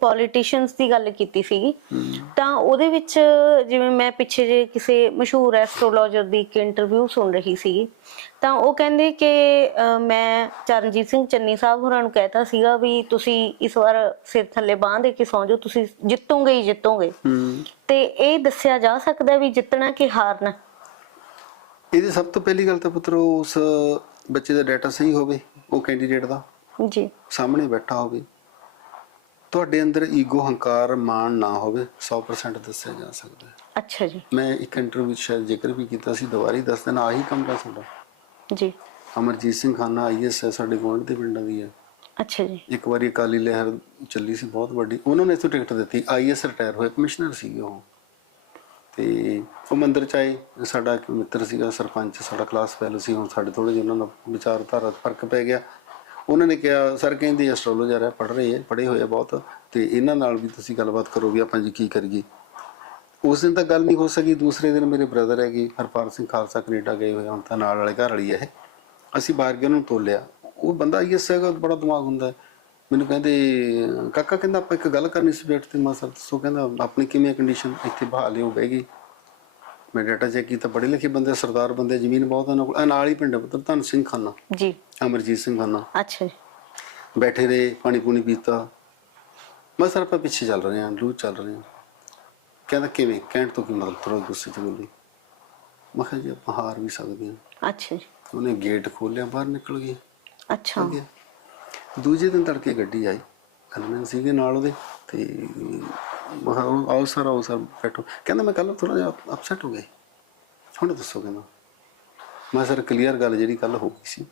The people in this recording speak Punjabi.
ਪੋਲੀਟੀਸ਼ੀਅਨਸ ਦੀ ਗੱਲ ਕੀਤੀ ਸੀਗੀ। ਤਾਂ ਉਹਦੇ ਵਿੱਚ ਜਿਵੇਂ ਮੈਂ ਪਿੱਛੇ ਜੇ ਕਿਸੇ ਮਸ਼ਹੂਰ ਐਸਟ੍ਰੋਲੋਜਰ ਦੀ ਇੱਕ ਇੰਟਰਵਿਊ ਸੁਣ ਰਹੀ ਸੀਗੀ ਤਾਂ ਉਹ ਕਹਿੰਦੇ ਕਿ ਮੈਂ ਚਰਨਜੀਤ ਸਿੰਘ ਚੰਨੀ ਸਾਹਿਬ ਹੋਰਾਂ ਨੂੰ ਕਹਿਤਾ ਸੀਗਾ ਵੀ ਤੁਸੀਂ ਇਸ ਵਾਰ ਸਿਰ ਥੱਲੇ ਬਾਂਹ ਦੇ ਕੇ ਸੌਂ ਜਾਓ ਤੁਸੀਂ ਜਿੱਤੋਗੇ ਹੀ ਜਿੱਤੋਗੇ। ਤੇ ਇਹ ਦੱਸਿਆ ਜਾ ਸਕਦਾ ਵੀ ਜਿੱਤਣਾ ਕਿ ਹਾਰਨਾ। ਇਹਦੀ ਸਭ ਤੋਂ ਪਹਿਲੀ ਗੱਲ ਤਾਂ ਪੁੱਤਰ ਉਸ ਬੱਚੇ ਦਾ ਡਾਟਾ ਸਹੀ ਹੋਵੇ ਉਹ ਕੈਂਡੀਡੇਟ ਦਾ ਜੀ। ਸਾਹਮਣੇ ਬੈਠਾ ਹੋਵੇ। ਤੁਹਾਡੇ ਅੰਦਰ ਈਗੋ ਹੰਕਾਰ ਮਾਣ ਨਾ ਹੋਵੇ 100% ਦੱਸਿਆ ਜਾ ਸਕਦਾ ਹੈ। ਅੱਛਾ ਜੀ। ਮੈਂ ਇੱਕ ਇੰਟਰਵਿਊ ਵਿੱਚ ਸ਼ਾਇਦ ਜ਼ਿਕਰ ਵੀ ਕੀਤਾ ਸੀ ਦੁਬਾਰੀ ਦੱਸ ਦੇਣਾ ਆਹੀ ਕਮਰਾ ਸਾਡਾ। ਜੀ। ਅਮਰਜੀਤ ਸਿੰਘ ਖਾਨਾ ਆਈਐਸ ਹੈ ਸਾਡੇ ਗੁਆਂਢ ਦੇ ਪਿੰਡਾਂ ਦੀ ਹੈ। ਅੱਛਾ ਜੀ। ਇੱਕ ਵਾਰੀ ਅਕਾਲੀ ਲਹਿਰ ਚੱਲੀ ਸੀ ਬਹੁਤ ਵੱਡੀ। ਉਹਨਾਂ ਨੇ ਇਥੋਂ ਟਿਕਟ ਦਿੱਤੀ ਆਈਐਸ ਰਿਟਾਇਰ ਹੋਏ ਕਮਿਸ਼ਨਰ ਸੀਗੇ ਉਹ। ਤੇ ਉਹ ਮੰਦਰ ਚ ਆਏ ਸਾਡਾ ਇੱਕ ਮਿੱਤਰ ਸੀਗਾ ਸਰਪੰਚ ਸਾਡਾ ਕਲਾਸ ਫੈਲੋ ਸੀ ਹੁਣ ਸਾਡੇ ਥੋੜੇ ਜਿਹੇ ਉਹਨਾਂ ਦਾ ਵਿਚਾਰਧਾਰਾ ਫ਼ਰਕ ਪੈ ਗਿਆ। ਉਹਨਾਂ ਨੇ ਕਿਹਾ, ਸਰ, ਕਹਿੰਦੇ ਐਸਟ੍ਰੋਲੋਜਰ ਹੈ, ਪੜ੍ਹ ਰਹੇ ਹੈ, ਪੜ੍ਹੇ ਹੋਏ ਆ ਬਹੁਤ, ਤੇ ਇਹਨਾਂ ਨਾਲ ਵੀ ਤੁਸੀਂ ਗੱਲਬਾਤ ਕਰੋ ਵੀ ਆਪਾਂ ਜੀ ਕੀ ਕਰੀਏ। ਉਸ ਦਿਨ ਤਾਂ ਗੱਲ ਨਹੀਂ ਹੋ ਸਕੀ, ਦੂਸਰੇ ਦਿਨ ਮੇਰੇ ਬ੍ਰਦਰ ਹੈਗੇ, ਹਰਪਾਲ ਸਿੰਘ ਖਾਲਸਾ, ਕੈਨੇਡਾ ਗਏ ਹੋਏ ਹੁਣ ਤਾਂ ਨਾਲ ਵਾਲੇ ਘਰ ਵਾਲੀ ਹੈ ਇਹ। ਅਸੀਂ ਬਾਹਰ ਗਏ ਉਹਨੂੰ ਤੋਲਿਆ। ਉਹ ਬੰਦਾ ਆਈਐਸ ਹੈਗਾ ਬੜਾ ਦਿਮਾਗ ਹੁੰਦਾ ਮੈਨੂੰ ਕਹਿੰਦੇ, ਕਾਕਾ, ਕਹਿੰਦਾ ਆਪਾਂ ਇੱਕ ਗੱਲ ਕਰਨੀ ਸੀ ਬੈਠ ਤੇ? ਮਾ ਸਰ, ਦੱਸੋ, ਕਹਿੰਦਾ, ਆਪਣੀ ਕਿਵੇਂ ਕੰਡੀਸ਼ਨ ਇੱਥੇ ਬਹਾ ਲਿਓ ਬਹਿ ਗਈ? ਮੈਂ ਡਾਟਾ ਚੈੱਕ ਕੀਤਾ ਪੜ੍ਹੇ ਲਿਖੇ ਬੰਦੇ ਸਰਦਾਰ ਬੰਦੇ ਜ਼ਮੀਨ ਬਹੁਤ ਉਹਨਾਂ ਕੋਲ। ਆਹ ਨਾਲ ਹੀ ਪਿੰਡ ਪੁੱਤਰ ਧਨ ਸਿੰਘ ਖਾਨਾ। ਜੀ। ਅਮਰਜੀਤ ਸਿੰਘ ਖਾਨਾ। ਅੱਛਾ ਜੀ। ਬੈਠੇ ਰਹੇ ਪਾਣੀ ਪੂਣੀ ਪੀਤਾ। ਮੈਂ ਸਰ ਆਪਾਂ ਪਿੱਛੇ ਚੱਲ ਰਹੇ ਹਾਂ ਲੂ ਚੱਲ ਰਹੇ ਹਾਂ। ਕਹਿੰਦਾ ਕਿਵੇਂ? ਕਹਿਣ ਤੋਂ ਕੀ ਮਤਲਬ? ਥੋੜਾ ਗੁੱਸੇ ਚ ਬੋਲੀ। ਮੈਂ ਕਿਹਾ ਜੀ ਆਪਾਂ ਹਾਰ ਵੀ ਸਕਦੇ ਹਾਂ। ਅੱਛਾ ਜੀ। ਉਹਨੇ ਗੇਟ ਖੋਲਿਆ ਬਾਹਰ ਨਿਕਲ ਗਏ। ਅੱਛਾ। ਦੂਜੇ ਦਿਨ ਤੜਕੇ ਗੱਡੀ ਆਈ। ਕਲਮਨ ਸੀਗੇ ਨਾਲ ਉਹਦੇ ਤੇ ਮੈਂ ਕਿਹਾ ਆਓ ਸਰ ਆਓ ਸਰ, ਬੈਠੋ। ਕਹਿੰਦਾ, ਮੈਂ ਕੱਲ ਥੋੜਾ ਜਿਹਾ ਅਪਸੈਟ ਹੋ ਗਿਆ ਹੁਣ ਦੱਸੋ ਕਹਿੰਦਾ ਮੈਂ ਸਰ ਕਲੀਅਰ ਗੱਲ ਜਿਹੜੀ ਕੱਲ ਹੋ ਗਈ ਸੀ।